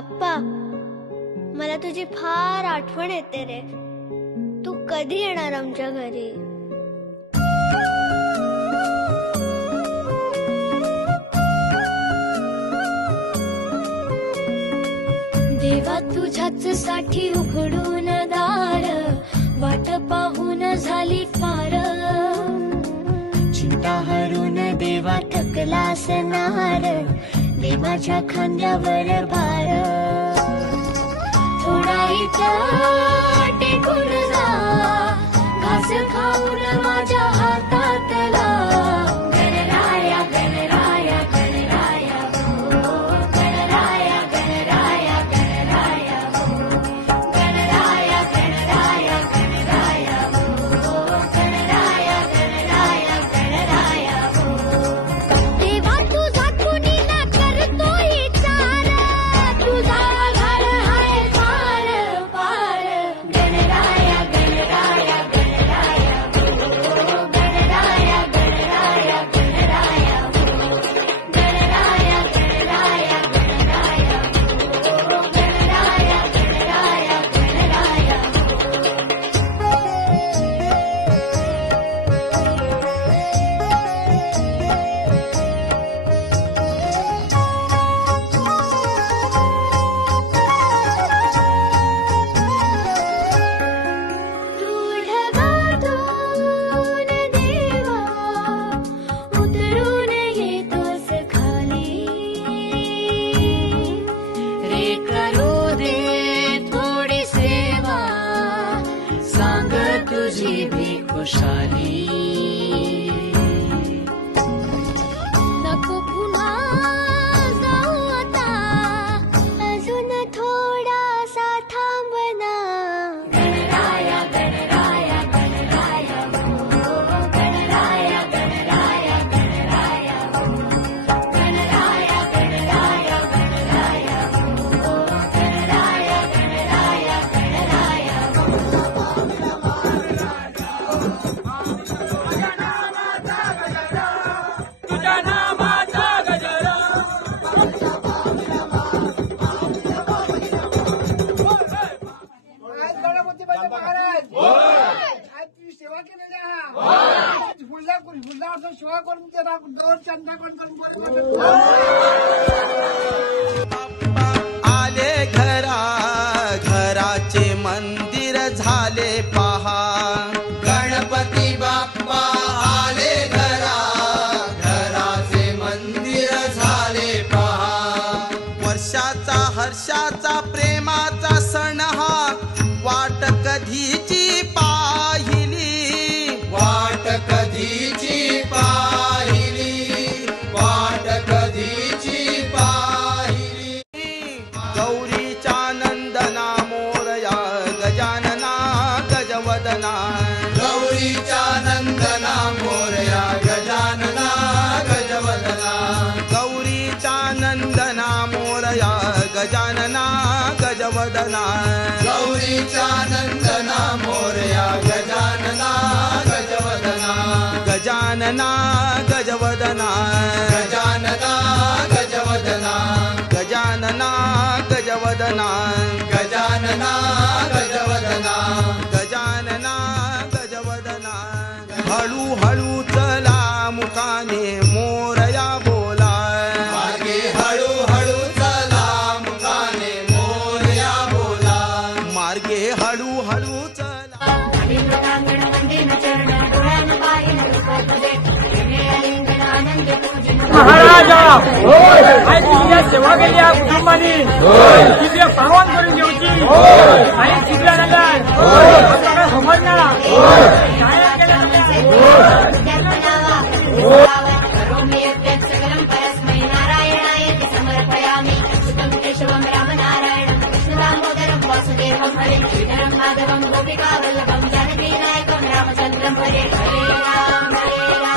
बाप्पा, मला तुझी फार आठवण येते रे. तू कधी येणार आमच्या घरी? देवा तुझ्याच साठी उघडून दार, वाट पाहून झाली फार. चिंता हरून देवा थकला असणार, देवाच्या खांद्यावर भार. थोडा इथं टेकून जा, घास खाऊन माझ्या हातातला. गणराया गणराया गणराया हो, गणराया गणराया गणराया हो, गणराया गणराया गणराया हो, गणराया गणराया गणराया हो. देवा तुझा कुणीला करतोय चार, तुझा घाल हाय पार पार. गणराया गणराया गणराया हो, गणराया गणराया गणराया हो, गणराया गणराया गणराया हो, गणराया गणराया गणराया ढगातून देवा उतरून येतोस खाली. रे करू दे थोडी सेवा, सांग तुझी भी खुशाली. नको पुन्हा जाऊ आता, अजून थोडासा थांबना. गणराया गणराया गणराया हो, गणराया गणराया गणराया हो, गणराया गणराया गणराया हो, गणराया गणराया गणराया हो. गणपती बाप्पा महाराज, आज तुझी सेवा केलेली आहे. फुलदा सेवा करून देणार, दोन चंदा करून आले घरा घराचे मंदिर झाले पहा. गणपती बाप्पा आले घरा घराचे मंदिर झाले पहा. वर्षाचा हर्षाचा प्रेमाचा सण हा, वाट कधीची पाहिली, वाट कधीची पाहिली, वाट कधीची पाहिली. गौरीच्या नंदना मोरया गजानना गजवदना. गौरीच्या नंदना मोरया गजानना गजवदना. गौरीच्या नंदना मोरया गजानना गजवदना. गौरीच्या नंदना मोरया गजानना गजवदना. गजानना गजवदना. गजानना गजवदना. गजानना गजवदना. गजानना गजवदना. गजानना गजवदना. हळूहळू चला मुकाने मोरया बोला. मागे हळूहळू चला मुकाने मोरया बोला. मार्गे हळूहळू चला. महाराजा आणि तुझ्या सेवा केल्या कुटुंबाने दिव्य पावन करून घेऊची आणि चित्रनंदन समजणार परस्मै नारायणाय समर्पयामि. सुतं केशवं रामनारायणं कृष्ण दामोदरं वासुदेवं हरे. श्रीधरं माधवं गोपिका वल्लभं जानकी नायकं रामचन्द्रं हरे. हरे राम हरे राम.